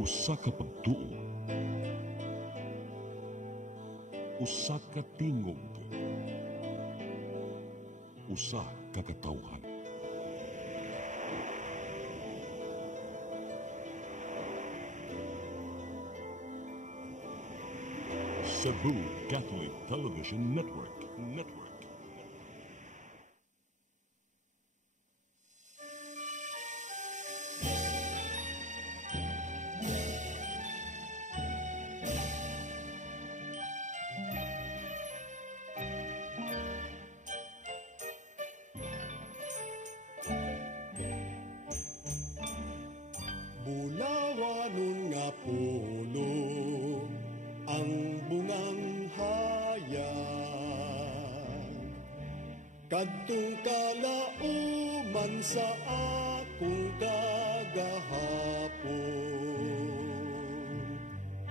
Usa ka pagtuo, usa ka tingog, usa ka katawhan. Cebu Catholic Television Network. Bulawanon nga pulo ang bungang hayag, kadtong kalauman sa akong kagahapon.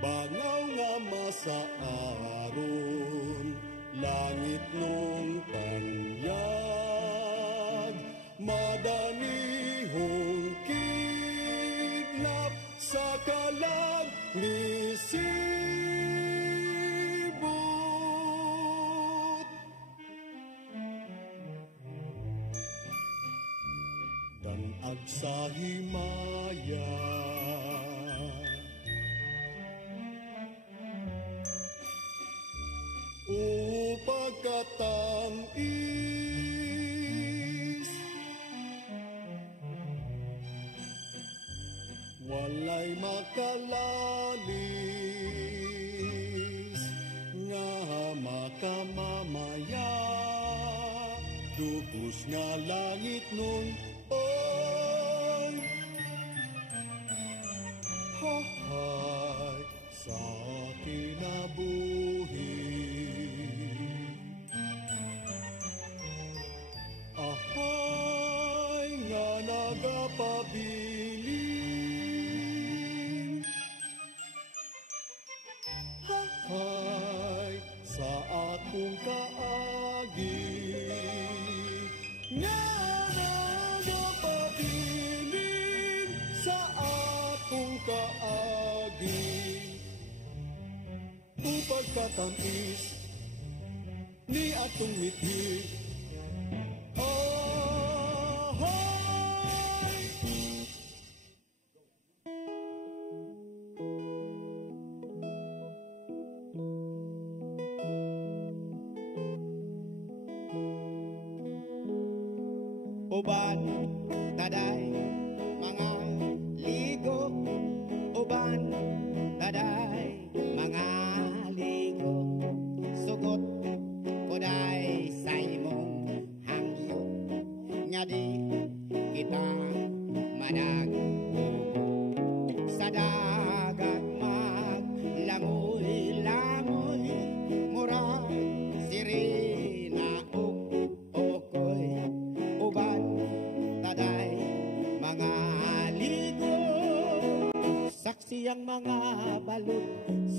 Bangaw nga masaaron, langit nung tanyag, madanihong kidnap sa kalag ni sibot. Danag sa himaya, o pagkatamis, walay makalalis nga makamamaya, dugos nga langit nun oy hahay sa kinabuhi. Ahay nga nagapabilin, hahay sa akong kaagi, nga nagapabilin sa akong kaagi. Upag katamis ni atong mithi, uban taday mga ligo, uban taday mga ligo, sugot koday sa imong hangyo, nga di kita managbugo sa dagat maglangoy-langoy, murag sirena ug okoy, uban taday mga ligo, saksi ang mga balot,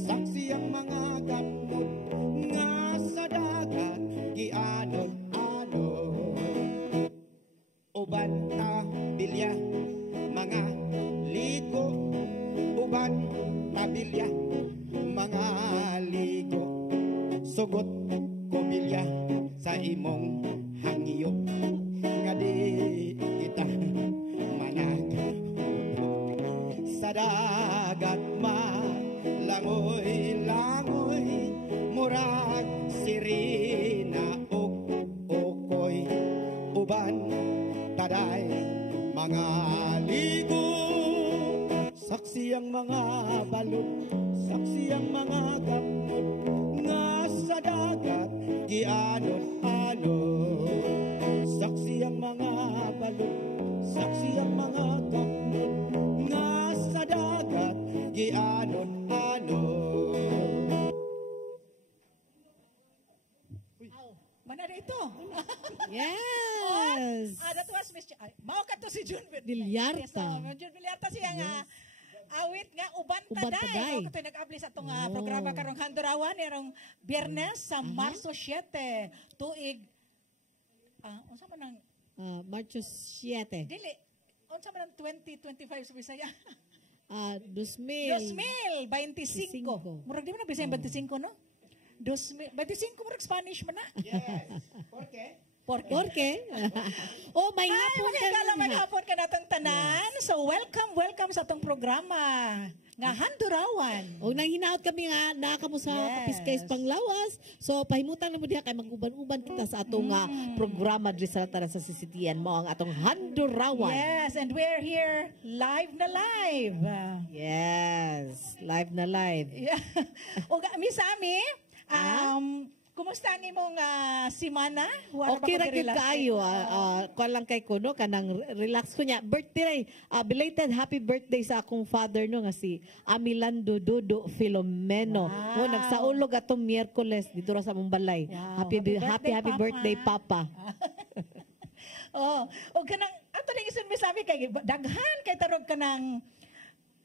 saksi ang mga gamot, nga sa dagat gianod-anod. Uban tabilya mga ligo, uban tabilya mga ligo, sugot kubilya sa imong hangyo, nga di kita managbugo sa dagat malangoy-langoy, murag sirena ug okoy, uban taday mga ligo, saksi ang mga balot, saksi ang mga gamot, nga sa dagat gianod-anod. Saksi ang mga balot, saksi ang mga gamot, nga sa dagat gianod-anod. Mana dito? Yes. That was Miss Mao ka to si June Villarta. June Villarta siya nga awit nga uban Uban taday. taday. O katoy nag-abli sa atong programa karong Handurawan erong Biyernes sa Marso 7 tuig unsa man ang Marcho 7. dili unsa man ang 2025 sa Bisaya? 2000. 2025. Murag di mo na bisa yung 25, no? 25 murag Spanish man na. Yes. Porque? Porque? Oh, may Ay, hapon ka. magkakala may hapon ka natong tanan. So, welcome sa atong programa. Nga Handurawan. O nang hinaot kami nga nakamo sa Yes. Kapiskays Panglawas. So pahimutan na mo diha kay maguban-uban kita sa atong programa diri sa Tara sa CCTN mo ang atong Handurawan. Yes, and we're here live na live. Yes, live na live. Yeah. O Miss Ami, kumusta ang imong simana? Wala Okay ba ra gyud relax? kaayo kuan lang kay kuno kanang relax ko nya birthday belated happy birthday sa akong father no nga si Amilando Dodo Filomeno. Wow. Mo nagsaulog atong Miyerkules dito ra sa among balay. Wow. Happy birthday Papa. Oh, o kanang ato ning isun mi sabi kay daghan kay tarog kanang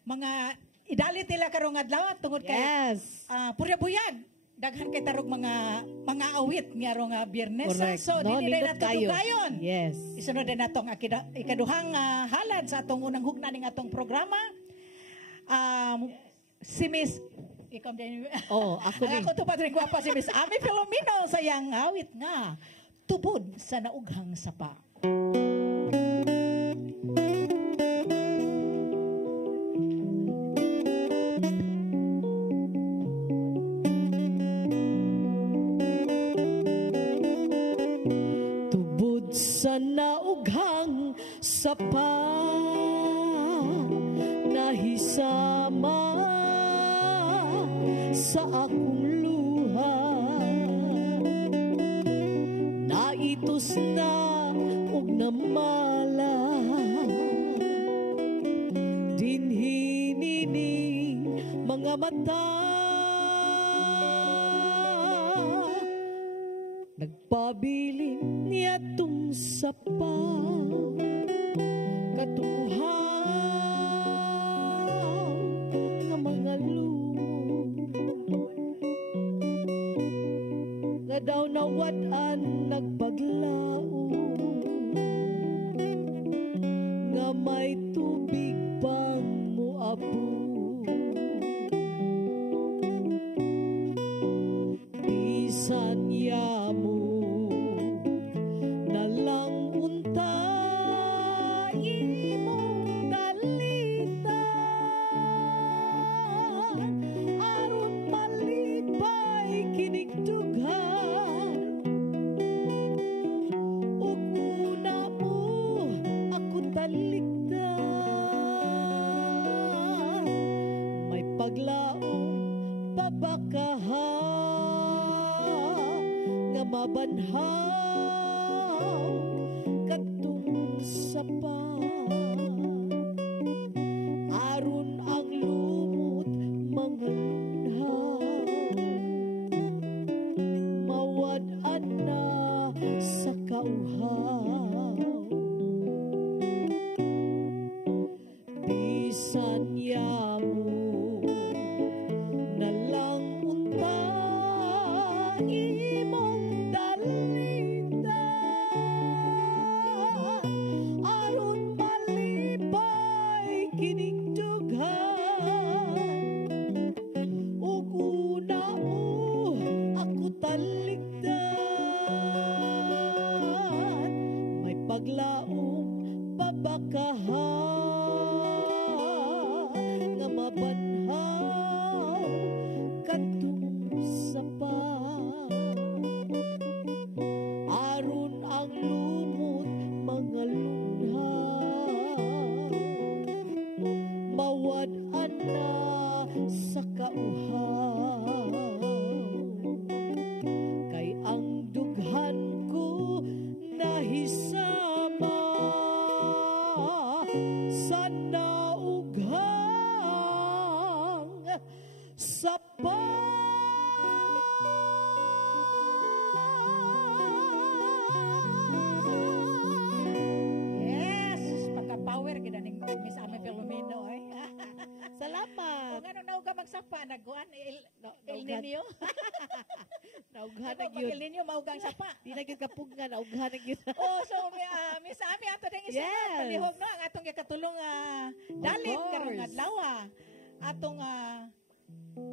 mga idalit nila karong adlaw tungod kay Yes. purya buyag. Daghan kay tarog mga awit nga rong Biyernes. Correct. So No, dinhi nindot nato kayo. dugayon. Yes. Isunod din natong ikaduhang halad sa atong unang hugna ning atong programa. Si Miss ikaw din. Oh, ako din. Ako tupad rin gwapa si Miss Ami Filomeno sa iyang awit nga tubod sa naughang sapa. Tubod sa naughang sapa nahisama sa akong luha naitos na ug namala dinhi nining mga mata nagpabilin niya tung sapa katuhaw nga mga lumot nga daw nawad-an nagpaglao nga may tubig pang muabot bisan yamo nalang unta imong dalitan aron malipay kining dughan ug una mo ako talikdan may paglaom babakaha nga mabanhaw kadtong sapa aron ang lumot mangunhaw mawad-an na sa kauhaw bisan yamo nalang unta imong dalitan aron malipay kining dughan ug una mo ako talikdan may paglaom babakaha nga mabanhaw kadtong sapa aron ang lumot mga lunhaw mawad-an na sa kauhaw kay ang dughan ko nahisama sa naughang sapa. Yes, pagka-power gid ning Miss Ami Filomeno ay. Salamat. Kung ano na ka magsapa nagkuan El Naughan. Nino. Naughan na Pag gyud. El Nino maugang sapa. Di na gyud kapugngan, naughan na gyud. Oh, so Miss Ami ato ding isa Yes. palihog no ang atong gikatulong dalit Of karong course. adlaw. Atong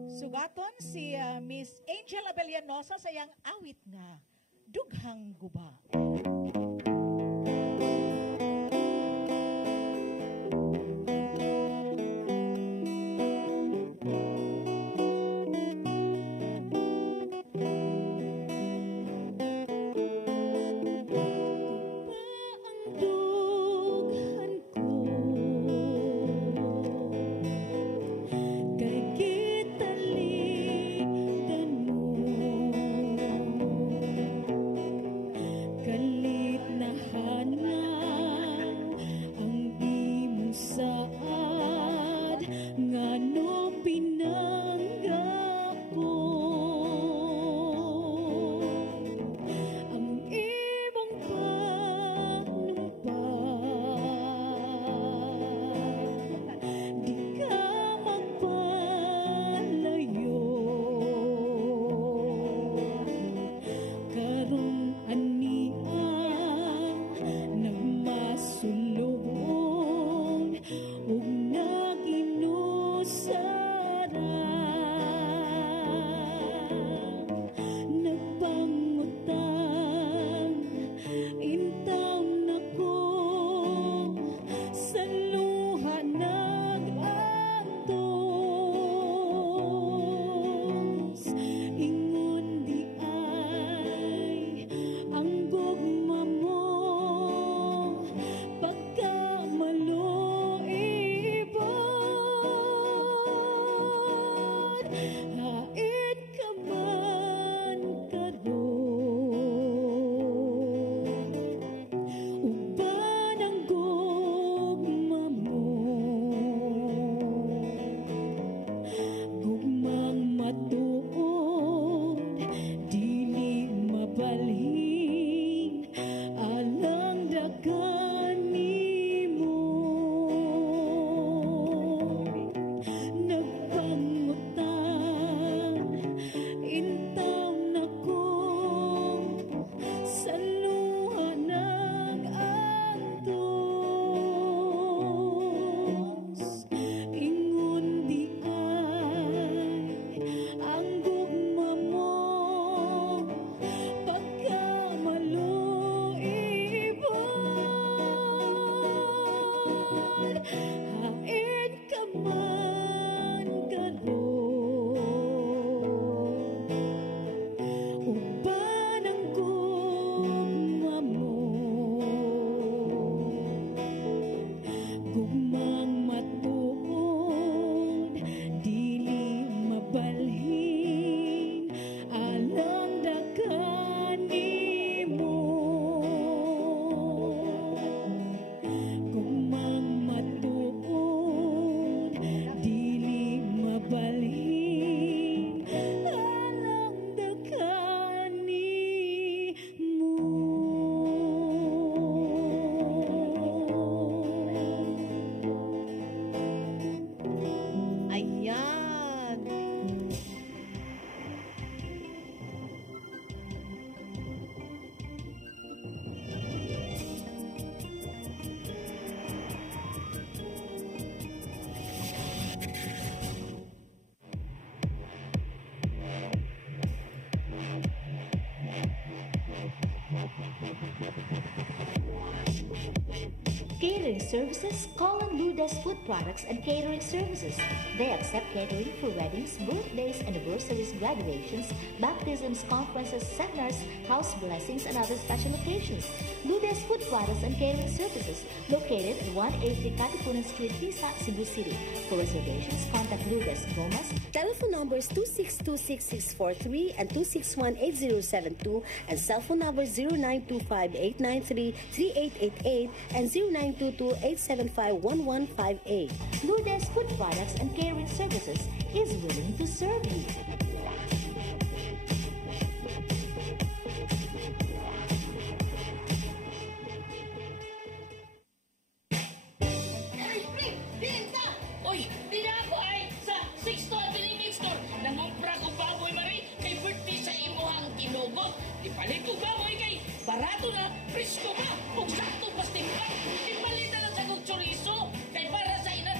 sugaton si Miss Angel Abellanosa sa iyang awit nga Dughang Guba. Catering services, call on Lourdes Food Products and Catering Services. They accept catering for weddings, birthdays, anniversaries, graduations, baptisms, conferences, seminars, house blessings, and other special occasions. Lourdes Food Products and Catering Services, located at 180 Katipunan Street, Pisa, Cebu City. For reservations, contact Lourdes Gomez. Telephone numbers 2626643 and 2618072 and cell phone number 0925-893-3888 and 0922-875-1158. Lourdes Food Products and Catering Services is willing to serve you. Uy, di na ako ay sa 6 to Avenue Store. Nangumpra ko baboy mari kay birthday sa imuhang tinugot. Ipalit ko baboy kay barato na, presko pa, ug sakto pas timbang. Ipalit na lang sa kong chorizo kay para sa inan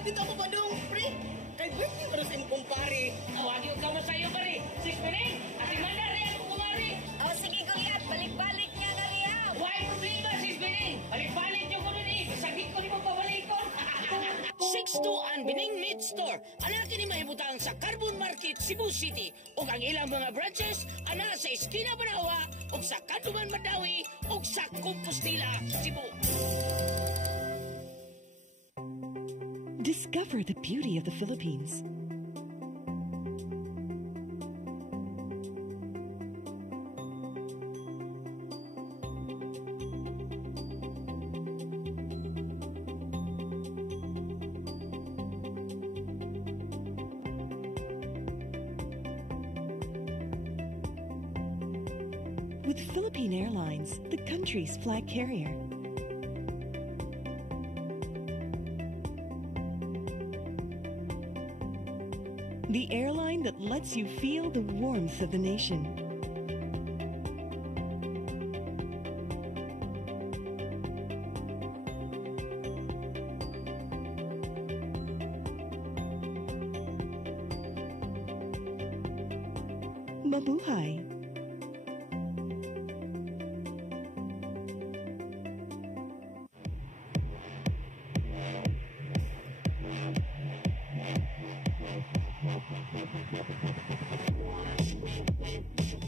dito mo ba dong, pre? Kay birthday ko na sa imong kumpare. Awag yung kamo sa'yo, pare. 6 minutes, ati mandar rin ako kumari. O sige kuya, balik-balik niya na riya. Why problema, 6 minutes? Balik-balik yung ko nun eh. Sagit ko ni mo pabalikon. 6 ang Bining Meat Store. Ana kini mahibutang sa Carbon Market, Cebu City. Ug ang ilang mga branches ana sa Esquina Banawa, ug sa Kanduman Madawi, ug sa Compostela, Cebu. Discover the beauty of the Philippines. With Philippine Airlines, the country's flag carrier. The airline that lets you feel the warmth of the nation. Mabuhay!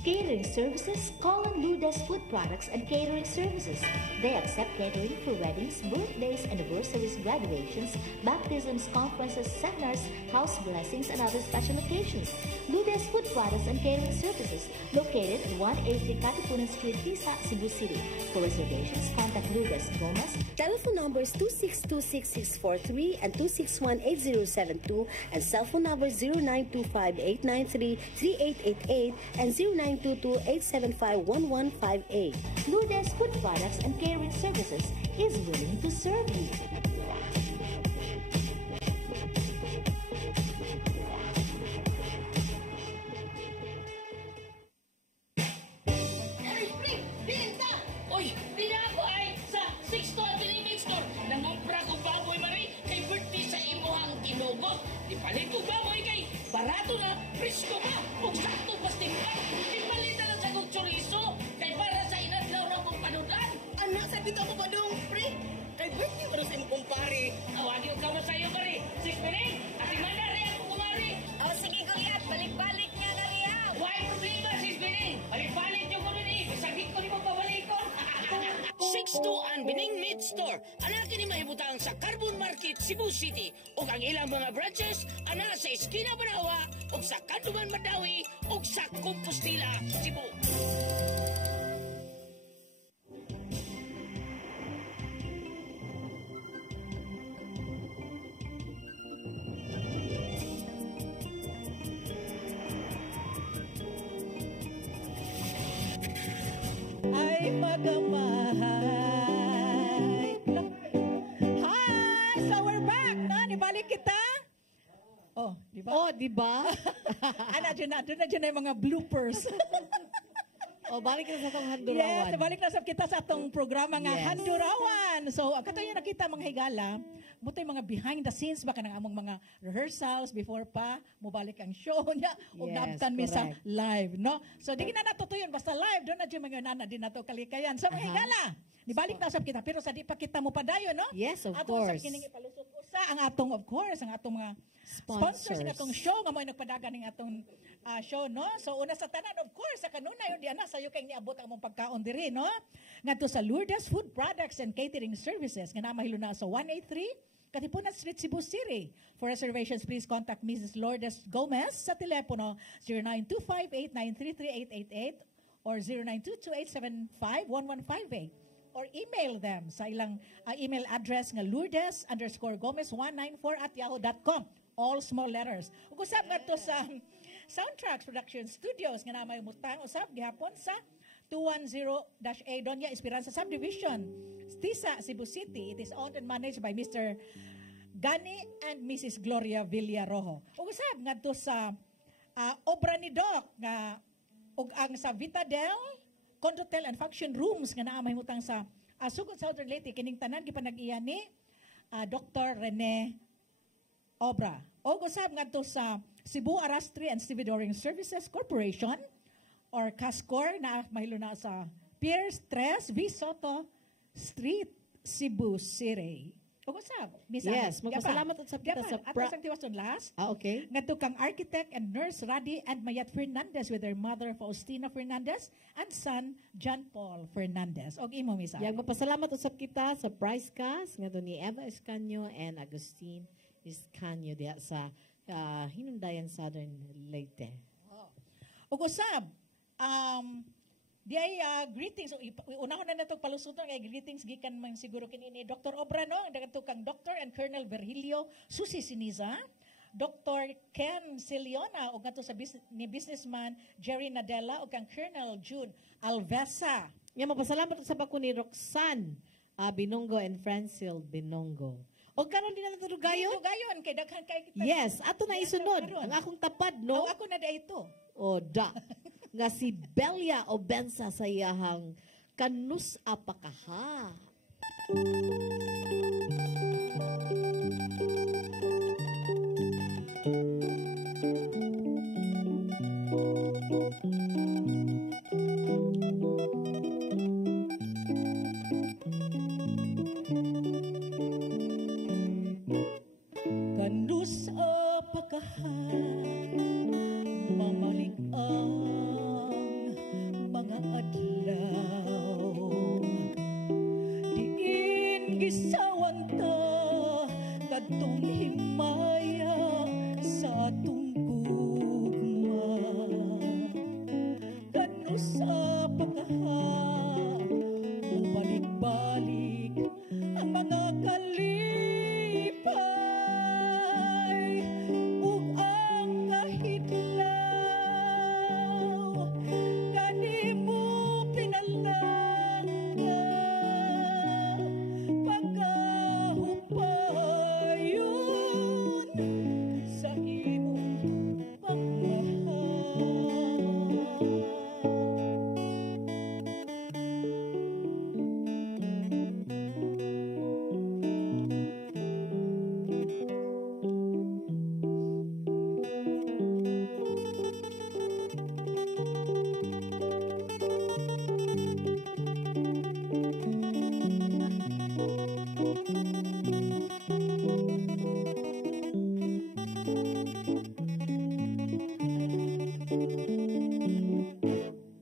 Catering services, call on Lourdes Food Products and Catering Services. They accept catering for weddings, birthdays, anniversaries, graduations, baptisms, conferences, seminars, house blessings, and other special occasions. Lourdes Food Products and Catering Services, located at 183 Katipunan Street, Tisa, Cebu City. For reservations, contact Lourdes Gomez. Telephone numbers 2626643 and 2618072 and cell phone number 0925-893-3888 and 0922-875-1158. Lourdes Food Products and Catering Services is willing to serve you. Ay, pre, binta! Uy, di na ako ay sa 6 to Biling Store. Nangumpra ko baboy mari kay birthday sa imuhang kinugot. Ipalit ko baboy kay barato na, presko na, ug sakto pastimpan. Ipalit na lang sa kong chorizo kay para sa inadlaw na kong panudan. Anak, sa dito mo ba dong, pre? Kay birthday ko na sa imong kumpare. Awag yung kamo sa'yo, pare. 6 minutes, ati mandar rin ako kumari. O sige kuya, balik-balik niya na riya. Why problema, 6 minutes? Balik-balik yung ko nun eh. Sagit ko ni mo pabalikon. 6 ang Bining Meat Store. Ana kini mahibutang sa Carbon Market, Cebu City. Ug ang ilang mga branches ana sa Esquina Banawa, ug sa Kanduman Madawi, ug sa Compostela, Cebu. Ay magamahay. Hi! So we're back, no? Nibalik kita. Oh, di ba? Oh, di ba? Doon na dyan yung mga bloopers. O, balik na sa itong handurawan. Yes, balik na sa kita sa atong programa nga Yes. Handurawan. So, kato yung nakita mga higala, buto yung mga behind the scenes, baka nang among mga rehearsals before pa, mubalik ang show niya, o Yes, nabtan mi sa correct. live, no? So, di na natutuyon, basta live, doon na dyan mga nana, di na to kalikayan. So, mga higala, nibalik na sa kita, pero sa di pa kita mo padayon, no? Yes, of Atong course. sa kining ipalusot usa, ang atong, of course, ang atong mga sponsors ng atong show, nga mo nagpadagan ng atong show, no? So, una sa tanan, of course, sa kanunay, di ana, sa'yo kay niabot ang mong pagkaon diri, no? Ngadto sa Lourdes Food Products and Catering Services, nga namahilo na sa 183, Katipunan Street, Cebu City. For reservations, please contact Mrs. Lourdes Gomez sa telepono 0925-893-3888 or 0922-875-1158. Or email them sa ilang email address nga lourdes_gomez194@yahoo.com. All small letters. Ug usab ngadto sa Soundtracks Production Studios nga namay mutang usab gihapon sa 210-A Doña Esperanza Subdivision, Tisa, Cebu City. It is owned and managed by Mr. Gani and Mrs. Gloria Villarojo. Ug usab ngadto sa obra ni Doc nga ug ang sa Vitadel Condotel and Function Rooms nga naa mahimutang sa Sugod Southern Leyte kining tanan gipanag-iya ni Dr. Rene obra. O usab ngadto sa Cebu Arastri and Stevedoring Services Corporation or CASCOR na mahilo na sa Piers 3 V Soto Street, Cebu City. O usab, Yes, magpasalamat sa kita sa Ato sang tiwas last. okay. Ngadto kang architect and nurse Radi and Mayat Fernandez with their mother Faustina Fernandez and son John Paul Fernandez. Og imo misa. Yang magpasalamat usab kita sa prize cast ngadto ni Eva Escanio and Agustin Escanio diha sa Hinundayan Southern Leyte. Ug usab, di ay greetings. Unahon na nato palusuton kay greetings gikan man siguro kini ni Dr. Obra no, dagadto kang Dr. and Colonel Virgilio Susi Siniza, Dr. Ken Ciliona ug ngadto sa ni businessman Jerry Nadella ug kang Colonel June Alvesa. Yang magpasalamat sa bako ni Roxanne Binongo and Francil Binongo. O karon din na natudugayon? Dugayon kay daghan kay kita. Yes, ato na isunod. Ang akong tapad, no? Ako na da ito. O da. Nga si Belia Obensa sa iyahang Kanus Apakaha. Kanus apakaha mamalik ang mga adlaw diin gisawan ta kadtong himaya sa atong gugma kanus apakaha balik-balik ang mga kalipay ug ang kahitlaw kanimo pinalangga pagkahupayon sa imong pagmahal.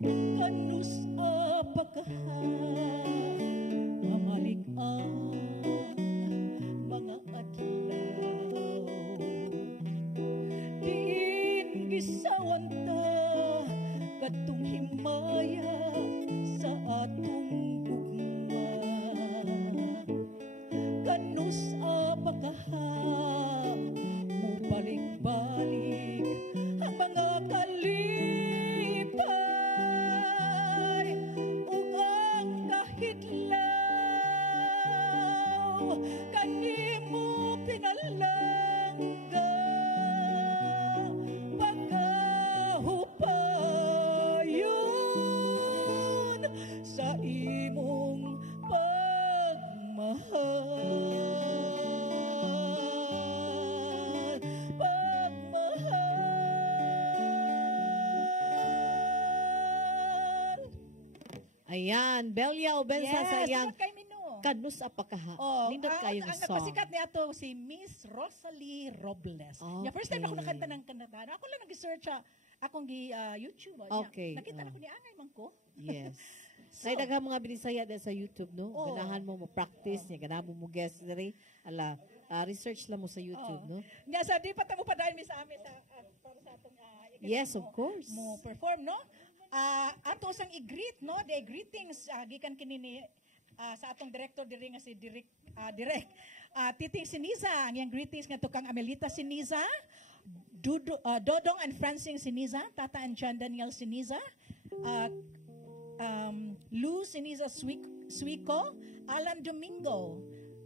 Kanus apakaha mamalik ang mga adlaw diin gisawan ta kadtong himaya sa atong ugma kanus apakaha mubalik-balik ang mga kalipay ug ang kahitlaw kanimo pinalangga pagkahupayon sa imong pagmahal. Ayan, Belia Obensa sa iyang kay Mino. Kanus Apakaha. Oh, Nindot kayong ang song. nagpasikat niya to si Miss Rosalie Robles. Yeah, first time ako Okay. nakanta ng kanata. Ako lang nag-search akong YouTube. Okay, Nakita na ko ni Angay man ko. Yes. Nay daghang mga binisaya din sa YouTube, no? Oh. Ganahan mo practice niya, ganahan mo guest diri. Ala, research lang mo sa YouTube, no? Nya sa di pa ta mo padayon mi sa amin sa para sa atong Yes, of course. mo perform no. Ato sang i-greet no, the greetings gikan kini ni sa atong director diri nga si Direk Titing Siniza, ang iyang greetings nga kang Amelita Siniza, Dodong and Francine Siniza, Tata and John Daniel Siniza, Lou Siniza Suico, Alan Domingo,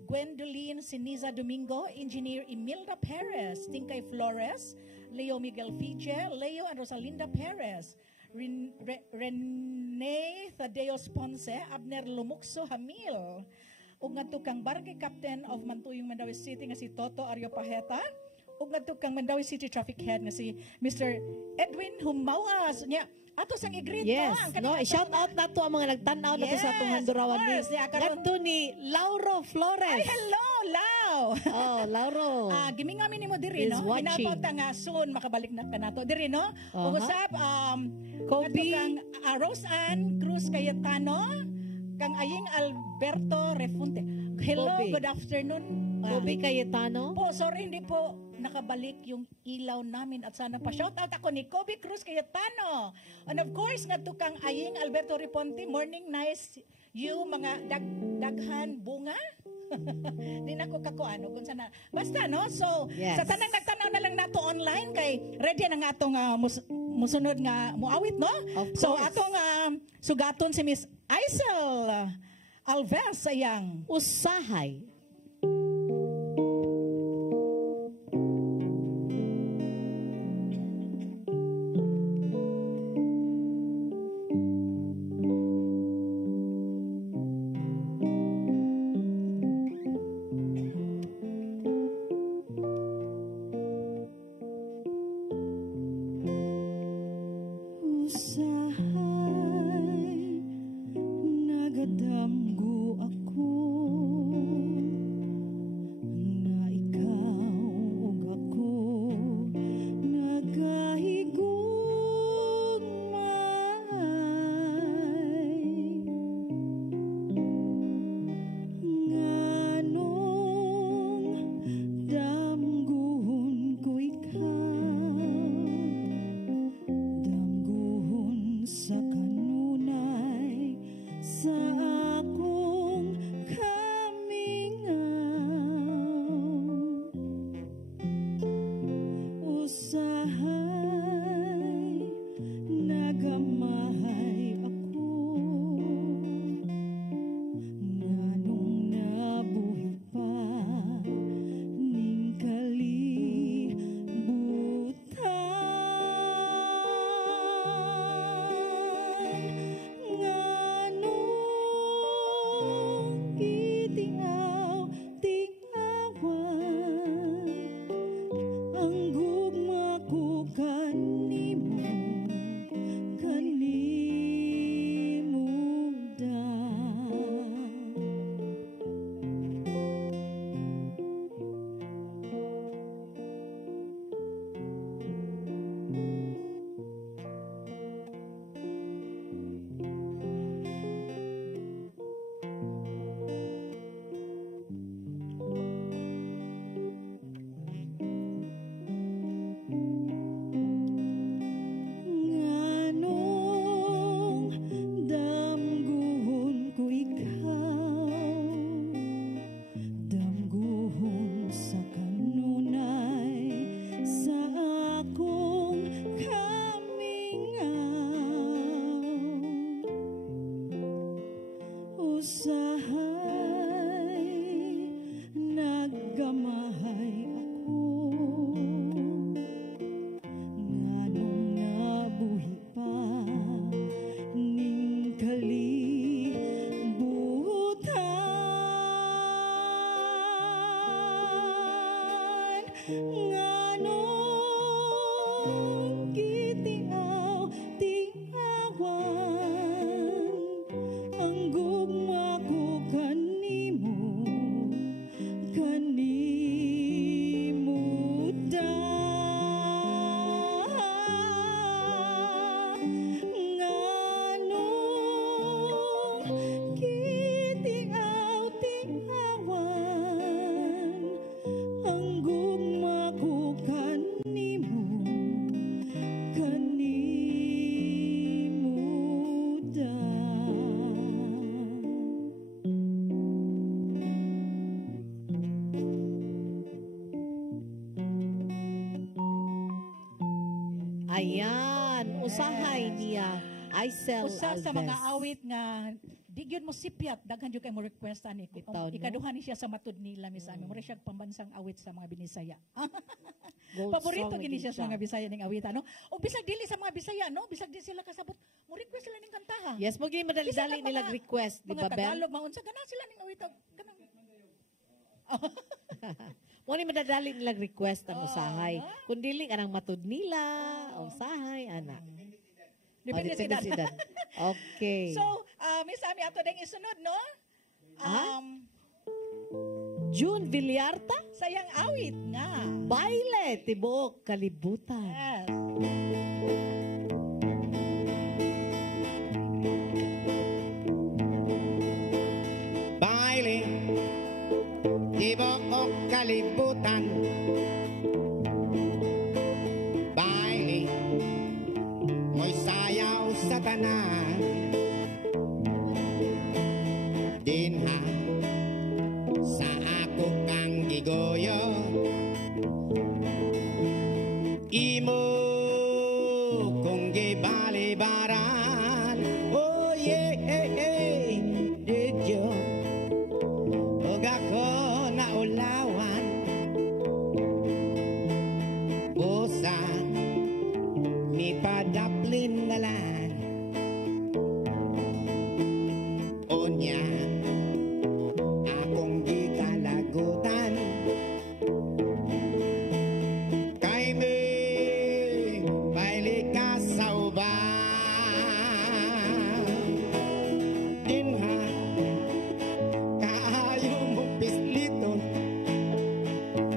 Gwendolyn Siniza Domingo, Engineer Imelda Perez, Tinkay Flores, Leo Miguel Fije, Leo and Rosalinda Perez, Rene Thaddeus Ponce, Abner Lumukso Hamil, ug ngadto kang Barangay Captain of Mantuyong Mandawi City nga si Toto Aryo Pajeta, ug ngadto kang Mandawi City Traffic Head nga si Mr. Edwin Humawas nya ato sang i-greet Yes, ang no, kanang shout out na to ang mga nagtanaw na to sa atong Handurawan of course. Yeah, karon- Ngadto ni Lauro Flores. Ay, hello, Lau. Oh, Lauro. Gimingami nimo diri Is no. watching. Hinapot nga soon makabalik na kanato diri no. Uh-huh. Ug usab Kobe. ngadto kang Rose Ann Cruz Cayetano, kang Aying Alberto Refunte. Hello, Kobe. good afternoon. Kobe Cayetano. Po, sorry hindi po nakabalik yung ilaw namin at sana pa shout out ako ni Kobe Cruz Cayetano. And of course, ngadto kang Aying Alberto Reponte, morning nice you mga daghan bunga. Di na ko kakuano kung sana. Basta no. So, Yes. sa tanang nagtanaw na lang nato online kay ready na nga atong musunod nga muawit no. Of So course. atong sugaton si Miss Aisel Alves sayang. Usahay. Usahay, nagadamgo ako nga ikaw ug ako nagahigugmay nganong damguhon ko ikaw damguhon sa kanunay sa akong kamingaw usahay nagamahay ako nganong nabuhi pa ning kalibutan nganong gitingaw-tingawan ang gugma ko kanimo nganong damguhon ko ikaw damguhon sa kanunay sa akong kamingaw usahay naggamahay ako nganong nabuhi pa ning kalibutan nganong gitingaw-tingawan ang gugma ko kanimo nganong gitingaw-tingawan ang gugma ko kanimo Ayan, usahay niya. Aisel Usa sa Alves. mga awit nga di gyud mo sipiat daghan jud kay mo request ani ko. Bitaw, no? Ikaduha ni siya sa matud nila misami. Mura siya pambansang awit sa mga Binisaya. Gold Paborito song gini lagi siya sa mga Bisaya ning awita no. O bisag dili sa mga Bisaya no, bisag di sila kasabot. Mo request sila ning kanta ha. Yes, mo gini madali-dali Bisag ang nilag mga- request, di Mga ba, Bel? Tagalog maunsa gana sila ning awita ganang. Mo ni madadali nilang request ang usahay. Kung dili ka nang matud nila, usahay, ana. Depende sa edad. Okay. So, Miss Ami, ato ding isunod, no? June Villarta, Sayang awit nga. baile, tibok, kalibutan. Yes. Baile, tibok o kalibutan. Baile, mo'y sayaw sa tanan. Dinha, sa ako kang gigoyo. Imo kung gibalibaran. Oh yeah, hey, hey, did you? Huwag ako naulawan. Busa, mi padaplin na lang. Onya, akong gikalagutan. Kay me, balik ka sa uban. Dinha, kaayong mong pisliton.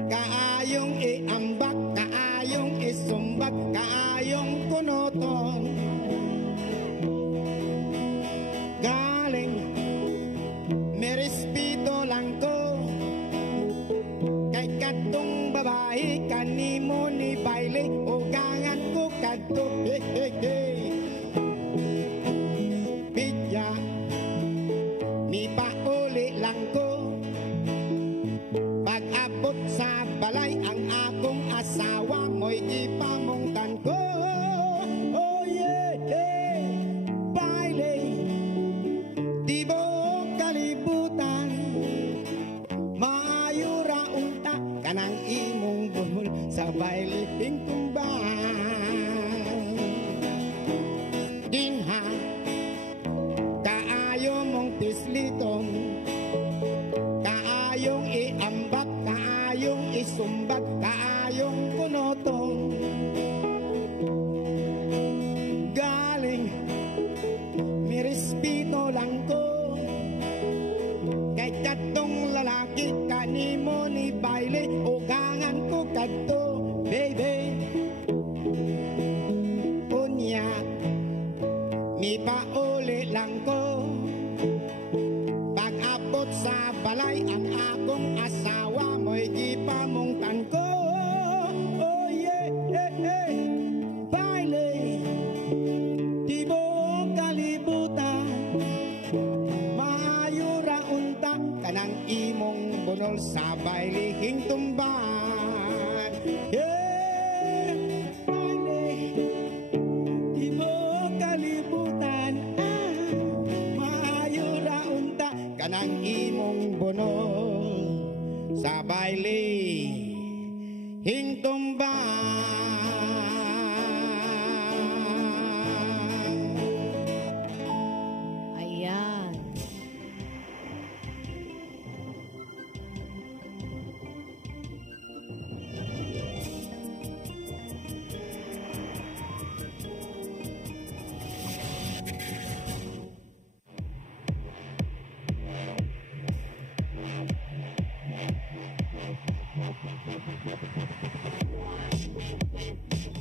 Kaayong iambak, kaayong isumbat, kaayong kunoton. Galing, may respeto lang ko. Kay katong babae, kanimo ni baile, ugangan ko kadto. Hey, hey, hey. Bidya, mi pauli lang ko. Pag-abot sa balay, ang akong asawa mo'y ipamungtan ko. Oh yeah, yeah. Baile, tibok kalibutan. Maayo ra unta kanang imong buhol sa baile tumban. Dinha, kaayo mong tislitong. Kaayong iambak, kaayong isumbat, kaayong kunotong. Galing, may respeto lang ko. Kay katong lalaki, kanimo ni baile, ugangan ko kadto, baby. Unya, mi pauli lang ko. Pag-abot sa balay, ang akong asawa mo'y ipamungtan ko. Oh yeah, hey, hey. Baile, tibok kalibutan. Maayo ra unta kanang imong bunol sa baile tumban. Yeah, baile, tibok kalibutan. Maayo ra unta kanang imong bunol sa baile tumban. Ayan.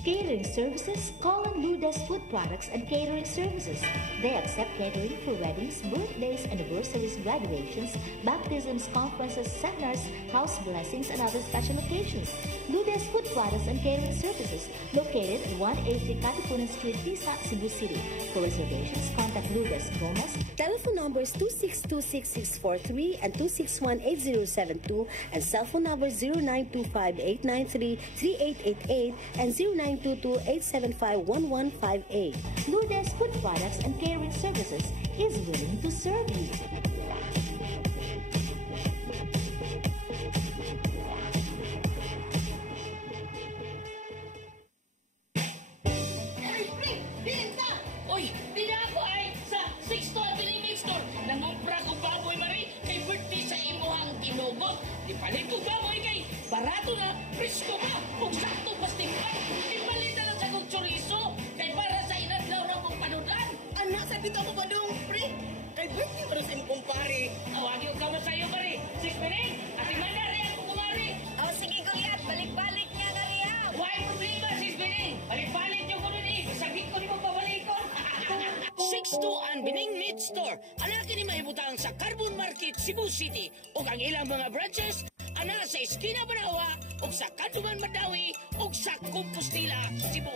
Catering services, call on Lourdes Food Products and Catering Services. They accept catering for weddings, birthdays, anniversaries, graduations, baptisms, conferences, seminars, house blessings, and other special occasions. Lourdes Food Products and Catering Services, located at 180 Katipunan Street, Tisa, Cebu City. For reservations, contact Lourdes Gomez. Telephone numbers 2626643 and 2618072 and cell phone number 0925-893-3888 and 0922-875-1158. Lourdes Food Products and Catering Services is willing to serve you. Oy, di na ako ay sa 6 Avenue Meat Store. Nangumpra ko baboy mari kay birthday sa imuhang tinugot. Di palit ko baboy kay barato na, presko pa, ug sakto pastimpan. Ipalita lang sa kong chorizo, kay para sa inadlaw na mong panudan. Anak, sa dito mo ba dong, pre? Kay birthday mo rin kumpare. Awagi yung kama sa'yo, pare. 6 minutes, at imanda rin ako kumari. Oh, sige Goliath, balik-balik niya nga riya. Why problema, 6 minutes? Balik-balik yung kuno ni, sakit ko ni mo pabalikon. 6 ang Bining Meat Store. Anak ni mahibutang sa Carbon Market, Cebu City. O ang ilang mga branches, ana sa Esquina Banawa, o sa Kanduman Madawi, o sa Compostela, Cebu.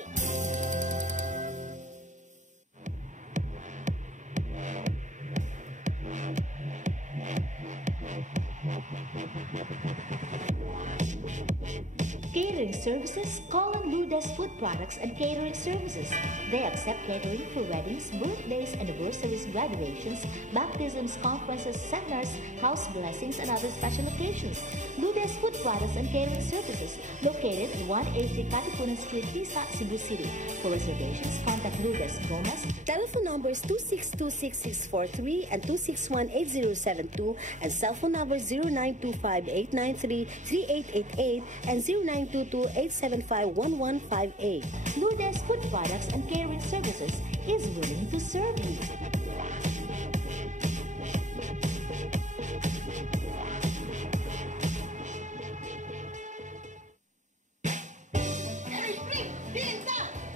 Catering services, Colin Lourdes Food Products and Catering Services. They accept catering for weddings, birthdays, anniversaries, graduations, baptisms, conferences, seminars, house blessings, and other special occasions. Lourdes Food Products and Catering Services, located at 183 Katipunan Street, Tisa, Cebu City. For reservations, contact Lourdes Gomez. Telephone numbers 2626643 and 2618072 and cell phone number 0925-893-3888 and 0922-875-1158. Lourdes Food Products and Catering Services is willing to serve you.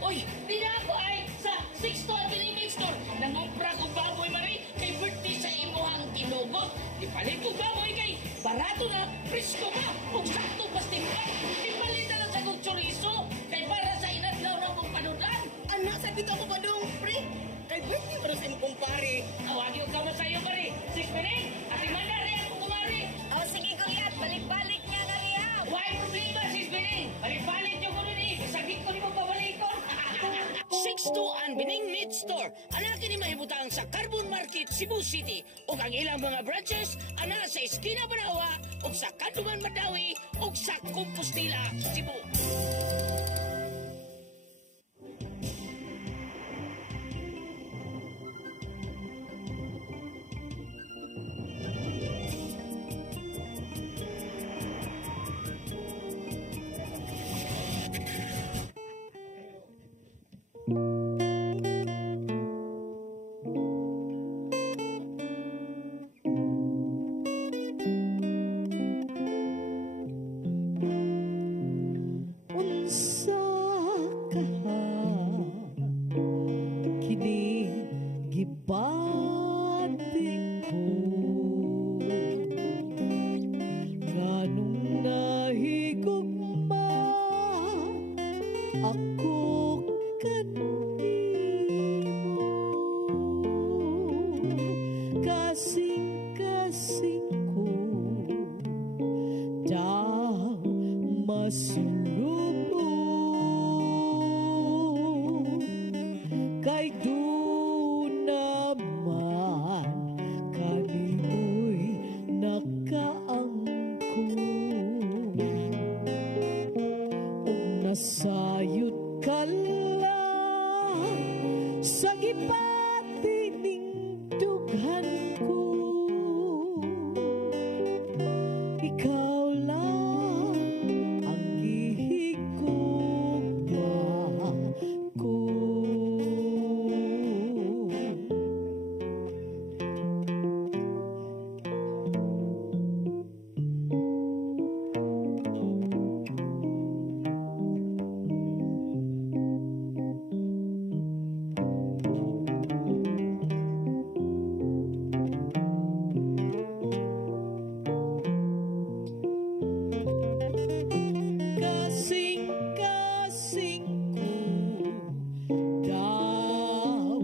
Oy, di na ako ay sa 6 ang Bining Meat Store. Nangumpra ko baboy, Mari, kay birthday sa imuhang tinugot. Ipalit ko baboy kay barato na, presko pa, ug sakto pastimpan. Ipalita lang sa kong chorizo, kay para sa inadlaw na mong panudan. Anak, sa dito mo ba dong, pre? Kay birthday mo rin kumpare. Awagi yung kama sa'yo, Mari. 6 minutes, at imanda rin ako kumari. Oh, sige Goliath, balik-balik niya nga riya. Why problema, 6 minutes? Balik-balik yung kuno ni, sakit ko ni mo pabalikon. 6 ang Bining Meat Store. Anak ni mahibutang sa Carbon Market, Cebu City. O ang ilang mga branches, ana sa Esquina Banawa, o sa Kanduman Madawi, o sa Compostela, Cebu. Unsa ka kining gibati ko nganong nahigugma ako kanimo kasing-kasing ko daw masulubong kay do naman kanimoy nakaangko ug nasayod ka lang sa gibati ning dughan ko. Ikaw lang ang gihigugma ko. Kasing-kasing ko daw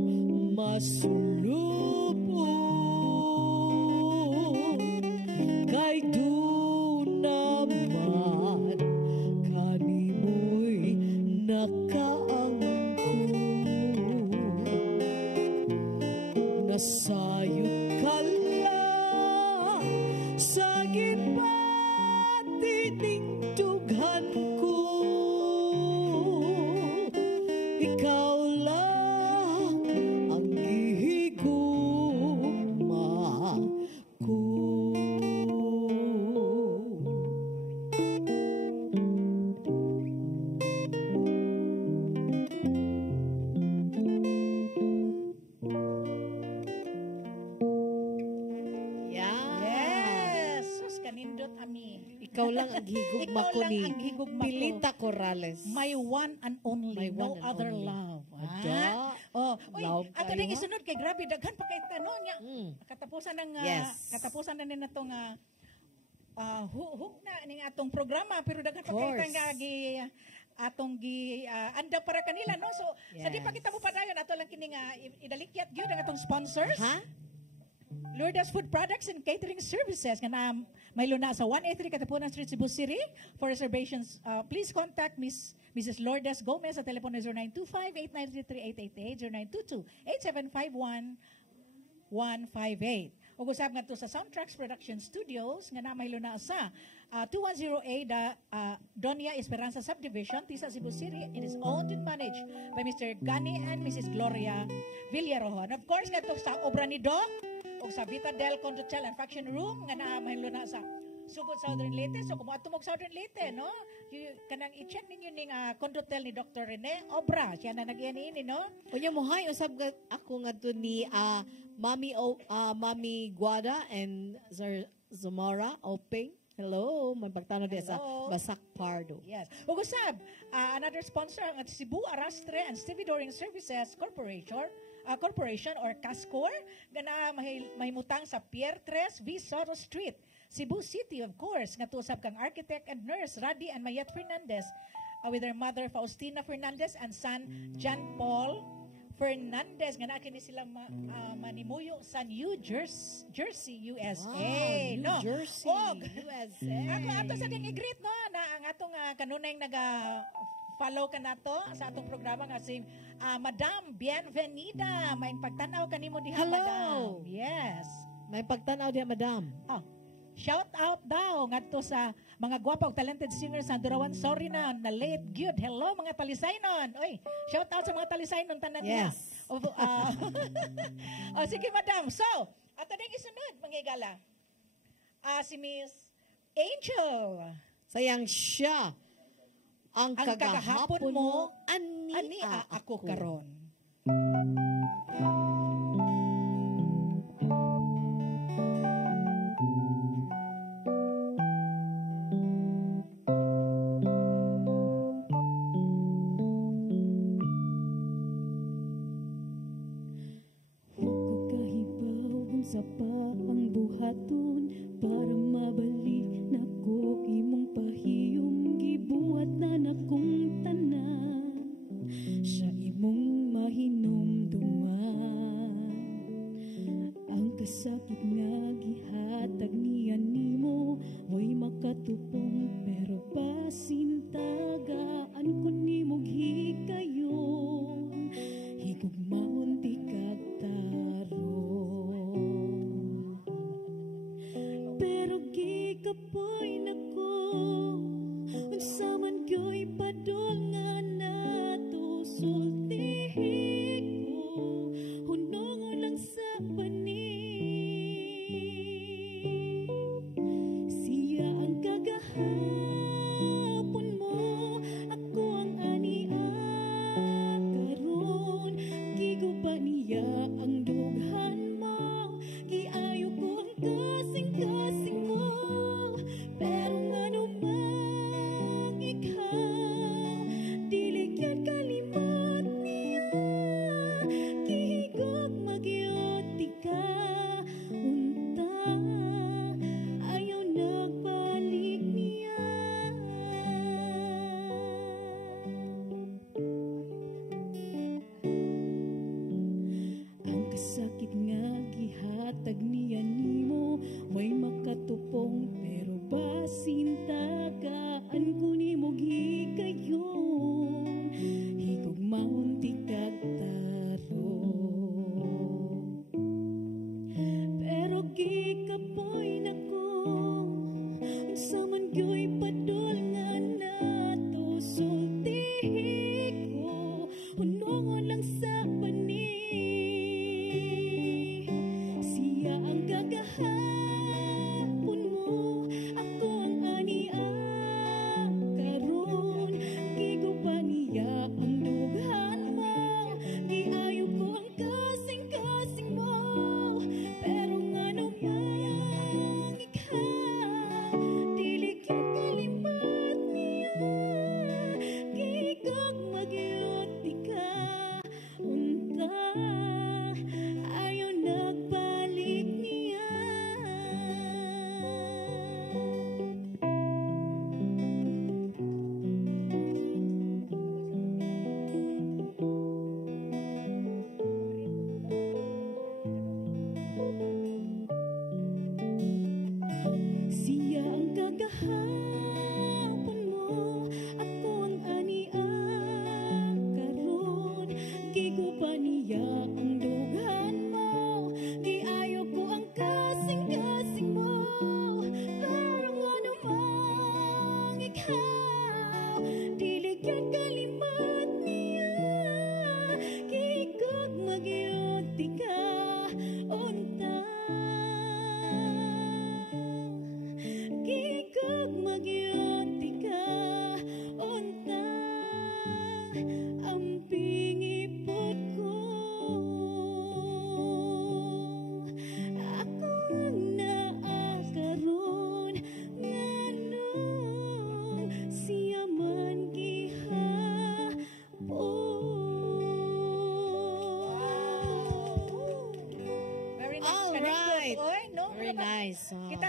masulubong kay do naman kanimoy nakaangko. Nasayod ka lang sa gibati ning dughan ko. Ikaw lang ang gihigugma ko. Ami. Ikaw lang ang higugma Ikaw ko lang ni ang higugma ko. Pilita Corrales. My one and only, My no one and other only. love. Ada. Oh, uy, Love ato kayo, ding ha? isunod kay grabe daghan pa kay tanong niya. Katapusan ng Yes. katapusan na nin atong hug na ning atong programa pero daghan pa kay course. tangagi atong gi anda para kanila no. So sa di Yes. pa kita mo padayon ato lang kini nga idalikyat gyud ang atong sponsors. Ha? Lourdes Food Products and Catering Services nga na may luna sa 183 Katapunan Street, Cebu City. For reservations, please contact Mrs. Lourdes Gomez sa telepono 0925-8933-888, 0922-8751-158. Ug usab nga to sa Soundtracks Production Studios nga na may luna sa 210A Doña Esperanza Subdivision, Tisa, Cebu City. It is owned and managed by Mr. Gani and Mrs. Gloria Villarojo. And of course, nga to sa obra ni Doc o sa Vita Del Condotel and Faction Room nga na may luna sa Sugod Southern Leyte. So kung atumog Southern Leyte, no? Kanang i-check ninyo ning condotel ni Dr. Rene Obra. Siya na nag-iani no? Unya mo hay usab ako nga to ni Mami Guada and Sir Zamora Oping. Hello, may pagtanaw diya sa Basak Pardo. Yes. Ug usab, another sponsor ang Cebu Arrastre and Stevedoring Services Corporation or CASCOR gana mahimutang sa Pier 3 V. Soto Street, Cebu City, of course, nga tusab kang architect and nurse Radi and Mayet Fernandez with their mother Faustina Fernandez and son John Paul Fernandez nga na kini sila manimuyo sa New Jersey, USA. Wow, no? New Jersey, USA. Ako ato sa ding i-greet no na ang atong kanunay follow ka na to sa atong programa nga si Madam Bienvenida. May pagtanaw kanimo diha, Hello. Madam. Yes. May pagtanaw diha, Madam. Oh. Shout out daw ngadto sa mga gwapa ug talented singers sa Durawan. Sorry na late gyud. Hello mga talisaynon. Oy, shout out sa mga talisaynon tanan niya. Yes. Oh, sige, Madam. So, ato ding isunod mga igala. Si Miss Angel. Sayang siya. Ang kagahapon mo, ani ako karon. Sa pa ang buhaton para mabalik na ko imong pahiyong gibuhat na nakong tanan sa imong mahinumduman ang kasakit nga gihatag niya nimo way makatupong pero pasintagaan ko nimo hikayon higugmaon ti kagtaro pero gikapoy nako unsa man gyoy padol nga nato sultihi ko hunong lang sa bani siya ang kagahapon mo ako ang ania karon giguba niya ang dughan mo giayo ko ang kasing-kasing mo pero nga naman ikaw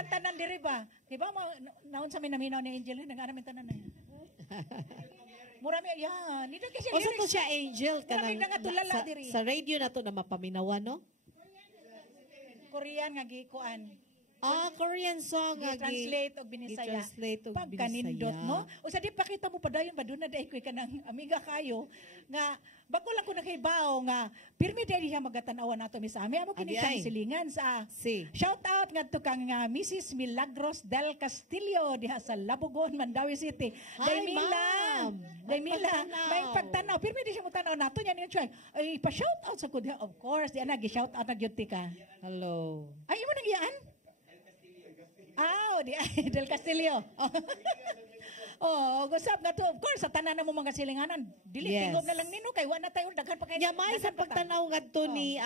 ang tanan diri ba? Di ba naon sa minaminaw ni Angel nang aramin tanan na. Murami yan. Nito kasi O sa to siya Angel Maraming nangatulala diri. sa radio na to na mapaminawan no? Korean nga gikuan. Korean song nga translate og Binisaya. translate og Pagkanindot Binisaya. no. O sa di pakita mo padayon ba doon na dai ko kanang amiga kayo nga bago lang ko nakahibaw nga pirmi dai siya magatan-awan nato mi sa ami amo kini Abi, ay. silingan sa Si. shout out ngadto kang Mrs. Milagros del Castillo diha sa Labugon, Mandawi City. Hi, Mila. ma'am. Day Mila, Pagtanaw. may pagtanaw. Pirmi di siya mo tanaw nato niya niyo try. Ay pa shout out sa kudya of course di ana gi shout out na gyud ti ka. Hello. Ay imo nang iyaan? Di Del Castillo. Gusap nga to. Of course, sa tanan na mo mga silinganan. Dili, Yes. tingog na lang nino. Kay wala tayo, daghan pa kayo. Yamay sa pagtanaw nga to ni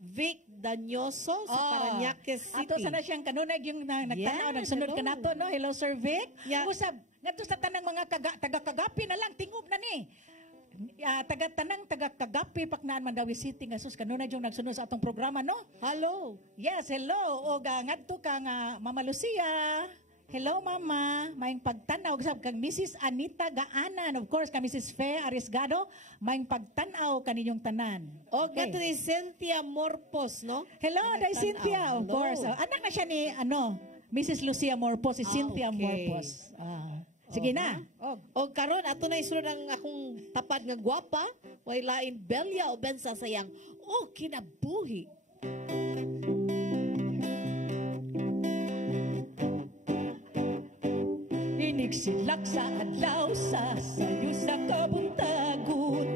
Vic Danyoso sa Parañaque City. Ato sana siyang kanunay yung nagtanaw, nagsunod ka hello. nato, no? Hello, Sir Vic. Yeah. Gusap, nga to sa tanang mga taga-kagapi na lang, tingob na ni. Taga-kagapi Paknaan, Mandawi City nga sus kanunay yung nagsunod sa atong programa, no? Hello. Yes, hello. O ngadto ka nga Mama Lucia. Hello, Mama. Maing pagtanaw sab kang Mrs. Anita Gaanan. Of course, ka Mrs. Fe Arisgado. Maing pagtanaw kaninyong tanan. Okay. Gato ni Cynthia Morpos, no? Hello, day Cynthia. Of Hello. course. Anak na siya ni, Mrs. Lucia Morpos. Si Cynthia okay. Morpos. Sige na. O karon ato na isunod ang akong tapad nga gwapa. Way lain Belia o Bensa sayang. O kinabuhi. Inigsilak sa adlaw sa sayo sa kabuntagon.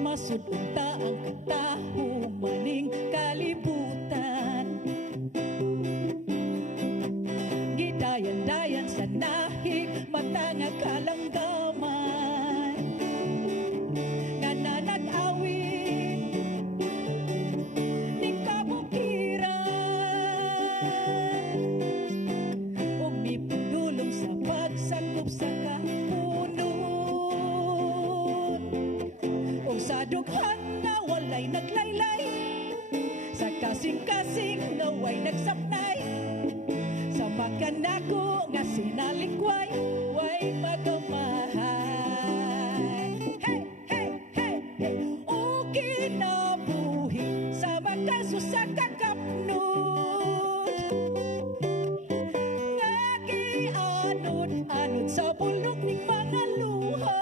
Masudunta ang katahumaning kalibutan. Gidayan-dayan sa nahig matanga kalanggaman. Nga nanag-awit ning kabukiran. O mipudulong sa pagsakop sa kapunod. O sa dughan nga walay naglaylay. Sa kasing-kasing nga way nagsapnay. Sa makanako nga sinalikway, way magamahay. Hey, hey, hey, hey. O kinabuhi sa makaso sa kakapnod. Nga gianod-anod sa bulok ning mga luha.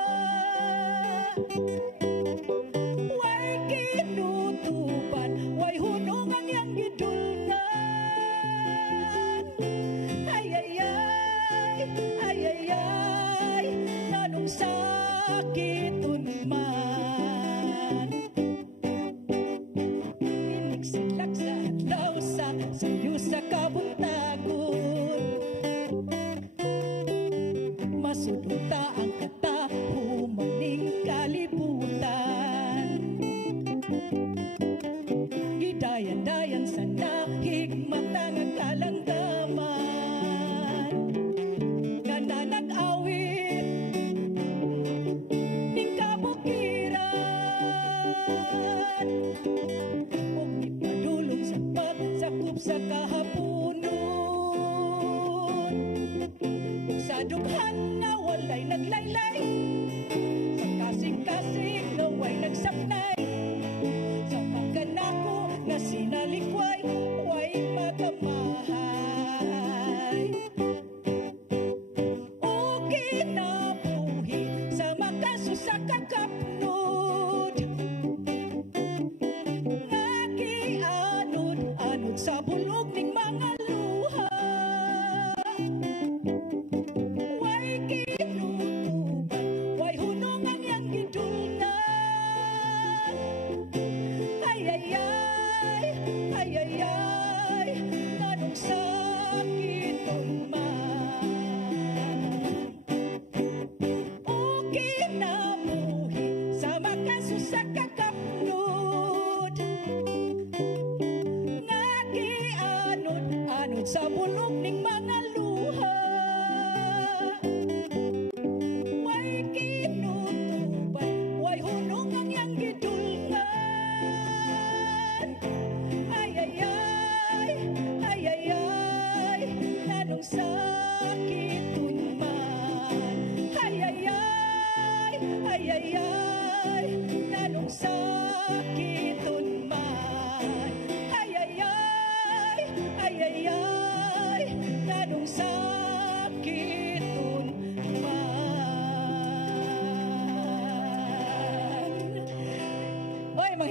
Way kinutupan, way hunong ang iyang gidulngan. Ay, ay, ay, ay, ay, ay, nanong sakiton man. Inigsilak sa adlaw sa sayo sa kabuntagon. Masudunta ang katahumaning kalibutan. Gidayan-dayan sa nahig matangag kalanggaman. Nga nanag-awit ning kabukiran. Huwag ipadulong sa pagsakop sa kahapunon. Sa dughan nga walay naglaylay. Sa kasing-kasing nga way nagsaknay. Sa pagkanako nga sinalikway, way magamahay. O kinabuhi sa makaso sa kakapnod. Nga gianod-anod sa bulog ning mga luha. Way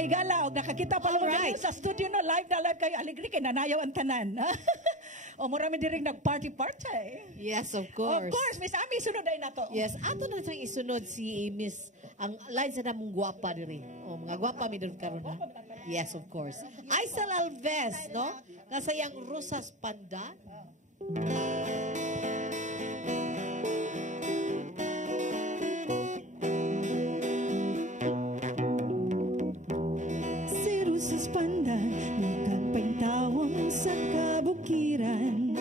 mahigala og nakakita pa lang Alright. sa studio no live na live kayo aligri kay nanayaw ang tanan. O mo rami diri nag-party. Yes, of Of course. course, Miss Ami sunod ay nato. Yes, ato na siyang isunod si Miss ang line sa namong gwapa diri. O mga gwapa mi diri karon ha. Yes, of course. Aisel Alves, no? Nasayang Rosas Pandan. Si Rosas Pandan, ikan paintawang sa kabukiran.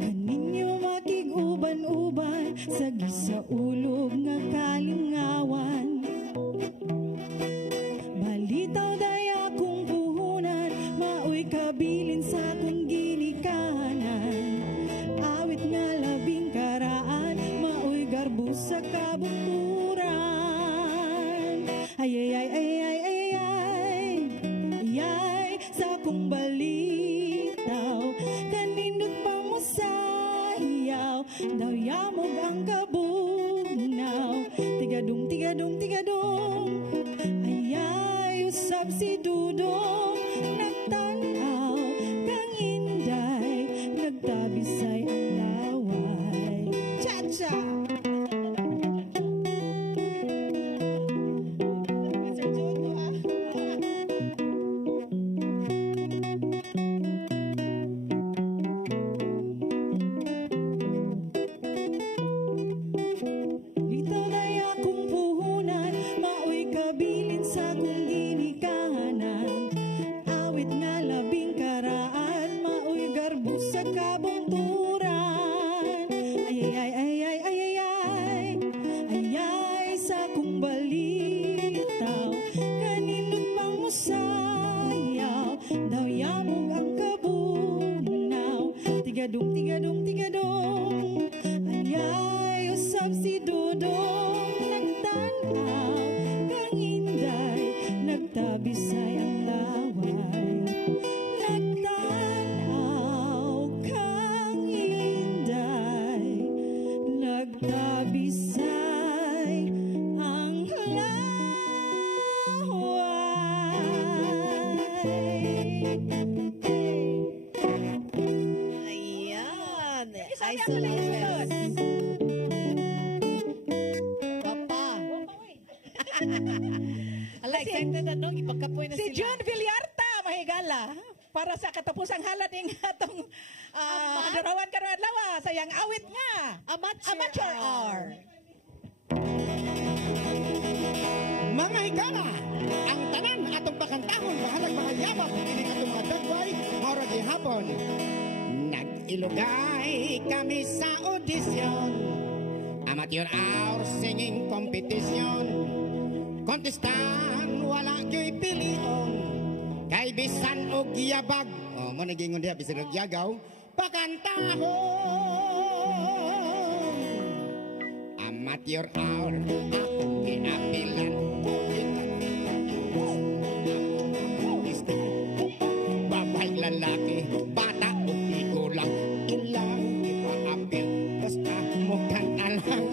Kaninyo makiguban-uban sa gisaulog nga kalingawan. Balitaw daya kong puhunan, maoy kabilin sa kong ginikanan. Awit nga labing karaan, maoy garbo sa kabuturan. Ay ay ay ay ay ay ay ay sa kong balitaw, kanindot pa mo sayaw, daw yamog ang kabunaw. Tigadong tigadong tigadong, ay ay usab si Dudong, nagtanaw kang inday, nagtabisay ang laway. Cha-cha! Litaw daya kong puhunan, maoy kabilin sa kong ginikanan. Awit nga labing karaan, maoy garbo sa kabunturan. Ay ay ay ay ay ay ay ay ay sa kong balitaw, kaninot pang musayaw, daw yamog ang kabunaw. Tigadong tigadong tigadong, ay ay usab si Dudong, nagtanaw kang inday, nagtabisay ang laway. Nagtanaw kang inday, nagtabisay ang laway. Ayan. Isa niya Aisel pala yung Alves. sunod. Papa. Ala, excited na no? Ipagkapoy na Si sila. June Villarta mahigala para sa katapusang halad ng atong adarawan karon adlaw sayang awit nga amateur hour. Mga higala, ang tanan atong pakantahon bahalag mga yabak ini atong mga dagway mora gihapon. Nag-ilugay kami sa audition, amateur hour singing competition. Kontestan wala kay pilion, kay bisan og yabag. Oh, mo nagingon diha bisan og yagaw pakantahon. Amateur hour akong ginapilan. Babay lalaki, bata o igulang, ilang ipaapil, basta mukhang alang.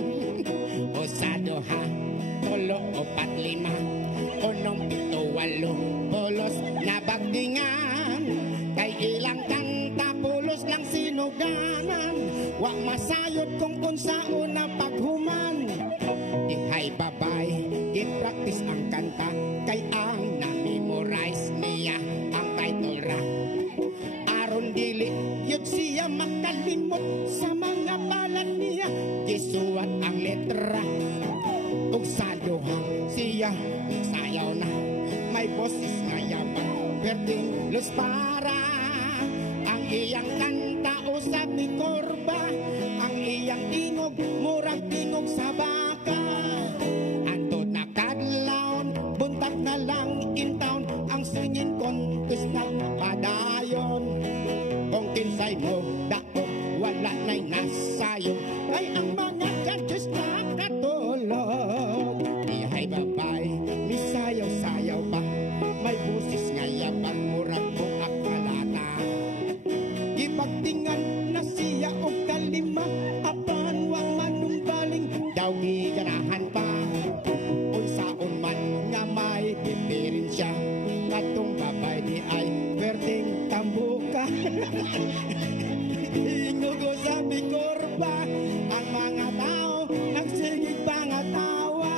Osado ha, tolo o patlima, unong pito walo, polos na bagdingan. Kay ilang kanta, pulos lang sinuganan, wak masayot kung unsa una paghuman. Ihay babay, i-practice ang kanta, kay ang na-memorize niya ang title ra. Aron dili, yun siya makalimot sa mga balat niya, gisuwat ang letra. Ug sa duha siya sayaw na, may boses nga yabang, pwerdeng luz para. Ang iyang kanta usab ni korba, ang iyang tingog murag tingog sa baka. Antod na kadlawon, buntag na lang in town, ang singing contest na padayon. Kung kinsay mo daot, wala na'y nasayo, ay ang mga judges na katulog. Ihay babay, misayaw-sayaw pa, may busis nga yabang murag mo akalata. Ipagtingan na siya o kalima, apan wang manumbaling, daw giganahan pa. Unsaon man nga Ingog sa bikorba, ang mga tao nagsigig pangatawa.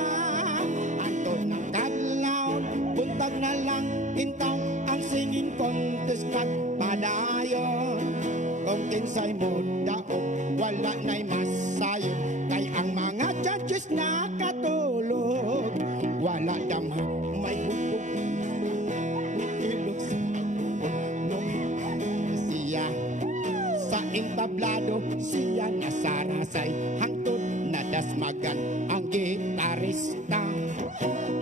Antod ng kadlaw, buntag na lang intaw ang singing contest kat padayon. Kung kinsay mo daog, wala na'y masayo. Kay ang mga judges nakatulog, wala damhan may hukog. Ilog sa siya sa entablado, siya nasarasay. Hangtod na dasmagan ang gitarista.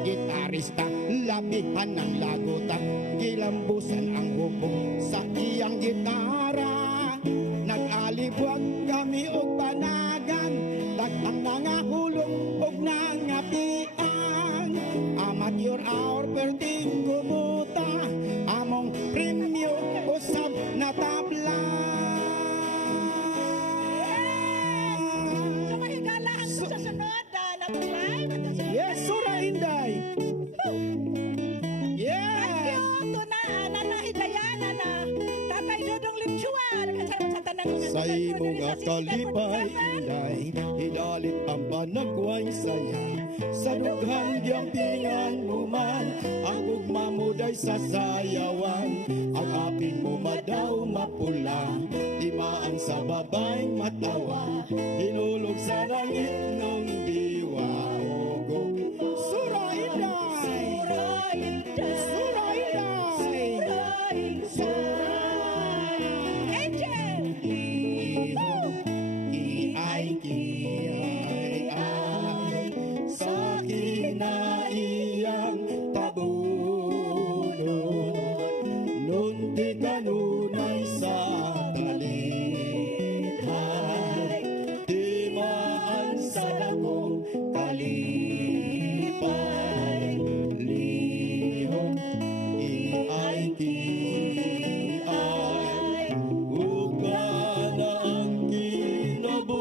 Gitarista, labihan ng laguta, gilambusan ang hubog sa iyang gitara. Nag-alibwag kami og panagan, daghang mga hulong og nangapian. Amateur hour perting gumuta, among premyo usab na tabla. So mahigalaan ko sa sunod na live. Yes, Sura Inday. Yeah. Thank you to Hidayan na Tatay Dodong Limchuan. Sa tanang Sa imong kalipay, Inday, hidalit ang panagway saya. Sa dughang giampingan mo man, ang ugma mo day sa sayawan. Ang aping mo madaw mapula, timaan sa babay matawa. Hinulog sa langit ng diwa, ugok. Sura Inday! Sura Inday! Sura Inday! Sura Angel! sa kinaiyang tabunod, nun di kanunay sa talipay, di maan sa dakong kalipay, lihok iay kiay, uga na ang kinabuhi,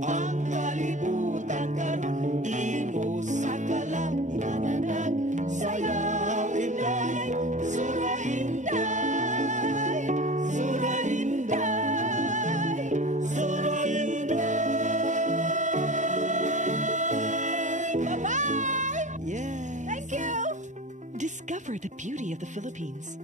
ang kalibutan karon di mo sa kalanganan. Sayaw Inday, Sura Inday, Sura Inday, Sura Inday. Bye-bye! Yes. Thank you! Discover the beauty of the Philippines.